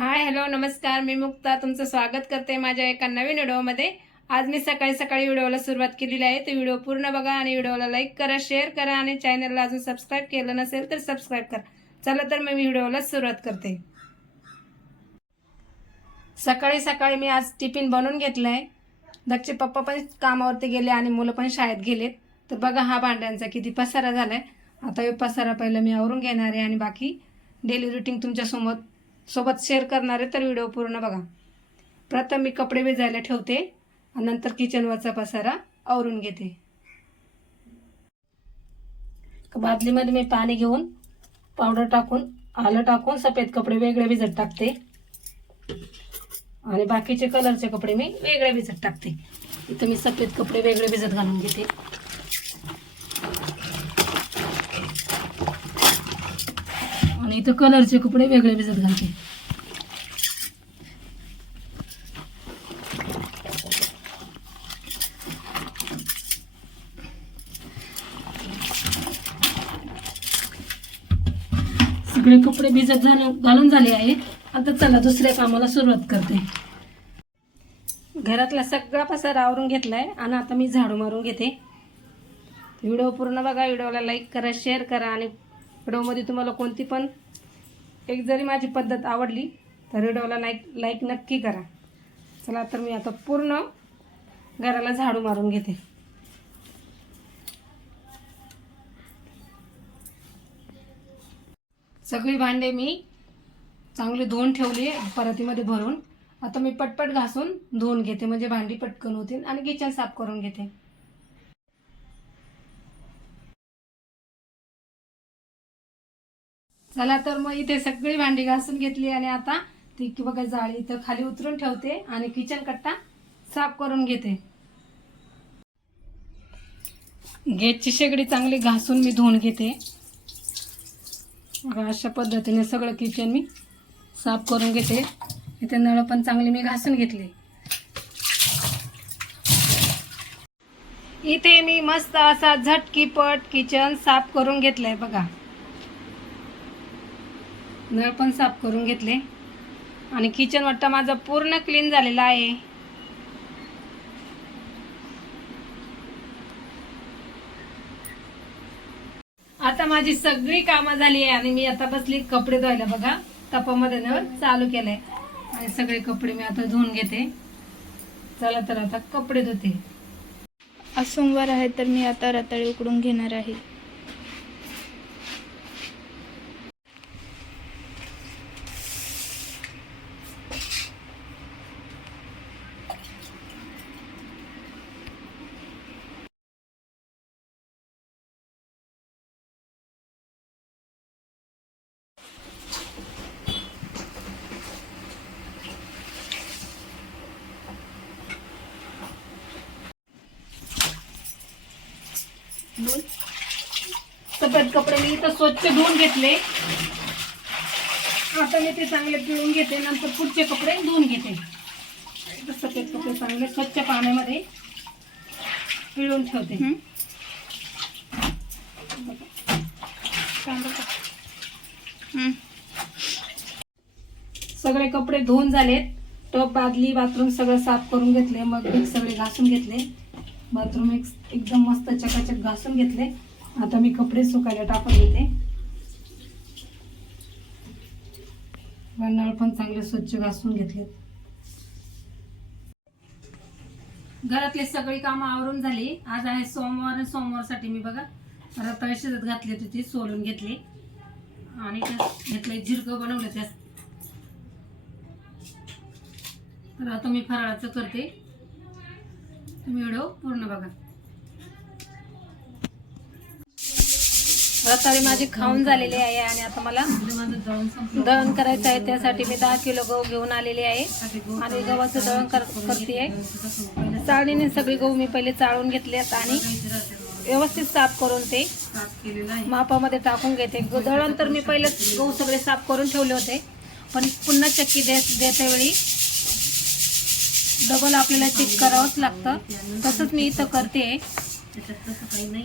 Hi hello नमस्कार, मी मुक्ता तुमचं स्वागत करते माझ्या एका नवीन व्हिडिओमध्ये। आज मी सकाळी व्हिडिओला सुरुवात केलेली आहे। तो व्हिडिओ पूर्ण बघा आणि व्हिडिओला लाईक करा, शेअर करा आणि चॅनलला अजून सबस्क्राइब केलं नसेल तर सबस्क्राइब करा। चला तर मी व्हिडिओला सुरुवात करते। सकाळी मी आज टिफिन बनवून घेतलाय। दक्षचे पप्पा पण कामावरती गेले आणि मुलं पण शाळेत गेलेत। तर बघा हा भांड्यांचा किती पसारा झालाय। आता हे पसारा पहिला मी आवरून घेणार आहे आणि बाकी डेली रुटीन तुमच्या सोबत शेअर करणार आहे, तर व्हिडिओ पूर्ण बघा। प्रथम मी कपडे भिजायला ठेवते आणि नंतर किचनवरचा पसारा आवरून घेते। बादलीमध्ये मी पाणी घेऊन पावडर टाकून आलं टाकून सफेद कपडे वेगळे भिजत टाकते आणि बाकीचे कलरचे कपडे मी वेगळे भिजत टाकते। इथं मी सफेद कपडे वेगळे भिजत घालून घेते आणि इथं कलरचे कपडे वेगळे भिजत घालते। सगळे कपडे भिजत घालून झाले आहे। आता चला दुसऱ्या कामाला सुरुवात करते। घरातला सगळा पसारा आवरून घेतलाय आणि आता मी झाडू मारून घेते। व्हिडिओ पूर्ण बघा, व्हिडिओला लाईक करा, शेअर करा आणि व्हिडिओमध्ये तुम्हाला कोणती पण एक जरी माझी पद्धत आवडली तर व्हिडिओला लाईक नक्की करा। चला तर मी आता पूर्ण घराला झाडू मारून घेते। सगळी भांडे मी चांगली धुवून ठेवली परातीमध्ये भरून। आता मी पटपट घासून धुवून घेते, म्हणजे भांडी पटकन होतील आणि किचन साफ करून घेते। चला तर मग इथे सगळी भांडी घासून घेतली आणि आता ती बघा जाळी इथं खाली उतरून ठेवते आणि किचन कट्टा साफ करून घेते। गॅसची शेगडी चांगली घासून मी धुवून घेते। बघा अशा पद्धतीने सगळं किचन मी साफ करून घेते। इथे नळ पण चांगली मी घासून घेतली। इथे मी मस्त असा झटकीपट किचन साफ करून घेतलंय बघा। नळ पण साफ करून घेतले आणि किचन वाटतं माझं पूर्ण क्लीन झालेला आहे। आता माझी सगळी कामं झाली आहे आणि मी आता बसली कपडे धुवायला बघा। तापामध्ये नळ चालू केलंय आणि सगळे कपडे मी आता धुवून घेते। चला तर आता कपडे धुते। आज सोमवार आहे तर मी आता रताळे उकडून घेणार आहे। सफेद कपडे मी इथं स्वच्छ धुवून घेतले। आता मी ते चांगले पिळून घेते, नंतर पुढचे कपडे धुवून घेते। सफेद कपडे चांगले स्वच्छ पाण्यामध्ये पिळून ठेवते। सगळे कपडे धुवून झालेत। टब बादली बाथरूम सगळं साफ करून घेतले, मग सगळे घासून घेतले। बाथरूम एकदम मस्त चकाचक घासून घेतले। आता मी कपडे सुकायला टाकून देते। नळ पण चांगले स्वच्छ घासून घेतले। घरातले सगळी कामं आवरून झाली। आज आहे सोमवार, सोमवारसाठी मी बघा रताळे शिजत घातले होते, सोलून घेतले आणि घेतले झिरकं बनवले त्यात। तर आता मी फराळाचं करते, तुम्ही व्हिडिओ पूर्ण बघा। रताळे माझे खाऊन झालेले आहे आणि आता मला दळण करायचं आहे। त्यासाठी मी 10 किलो गहू घेऊन आलेले आहे आणि गव्हाचं दळण करते। चाळणीने सगळे गहू मी पहिले चाळून घेतलेत आणि व्यवस्थित साफ करून ते मापामध्ये टाकून घेते। दळण तर मी पहिले गहू सगळे साफ करून ठेवले होते, पण पुन्हा चक्की देते वेळी डबल आपल्याला चेक करावंच लागतं। तसंच मी इथं करते।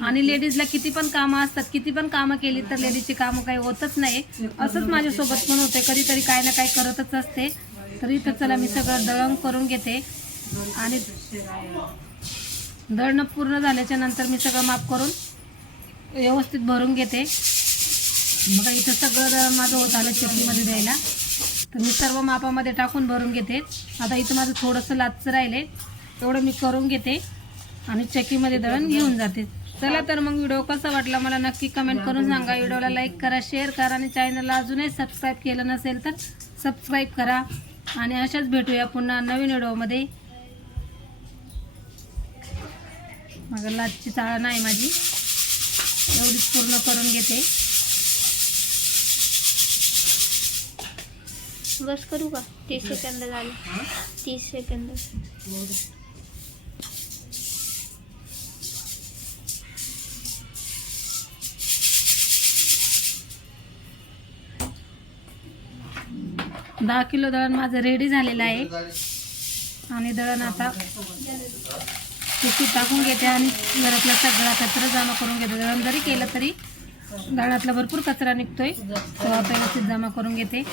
आणि लेडीजला किती पण कामं असतात, किती पण कामं केली तर लेडीजची कामं काही होतच नाही. असंच माझ्यासोबत पण होते, कधीतरी काय ना काय करतच असते. तर इथं चला मी सगळं दळण करून घेते आणि दळणं पूर्ण झाल्याच्या नंतर मी सगळं माप करून व्यवस्थित भरून घेते. बघा इथं सगळं दळण माझं होत आलं चक्कीमध्ये द्यायला, तर मी सर्व मापामध्ये टाकून भरून घेते. आता इथं माझं थोडंसं लाचचं राहिले, तेवढं मी करून घेते आणि चक्कीमध्ये दळण घेऊन जाते. चला तर मग व्हिडिओ कसा वाटला मला नक्की कमेंट करून सांगा. व्हिडिओला लाईक करा, शेअर करा आणि चॅनलला अजूनही सबस्क्राईब केलं नसेल तर सबस्क्राईब करा. आणि अशाच भेटूया पुन्हा नवीन व्हिडिओमध्ये. मग लाचची चाळण आहे माझी, एवढीच पूर्ण करून घेते. बस करू का? 30 सेकंद झाले. 30 सेकंद. दहा किलो दळण माझं रेडी झालेलं आहे आणि दळण आता पिशवीत टाकून घेते आणि घरातला सगळा कचरा जमा करून घेते. दळण जरी केलं तरी दळणातला भरपूर कचरा निघतोय, तो आता व्यवस्थित जमा करून घेते.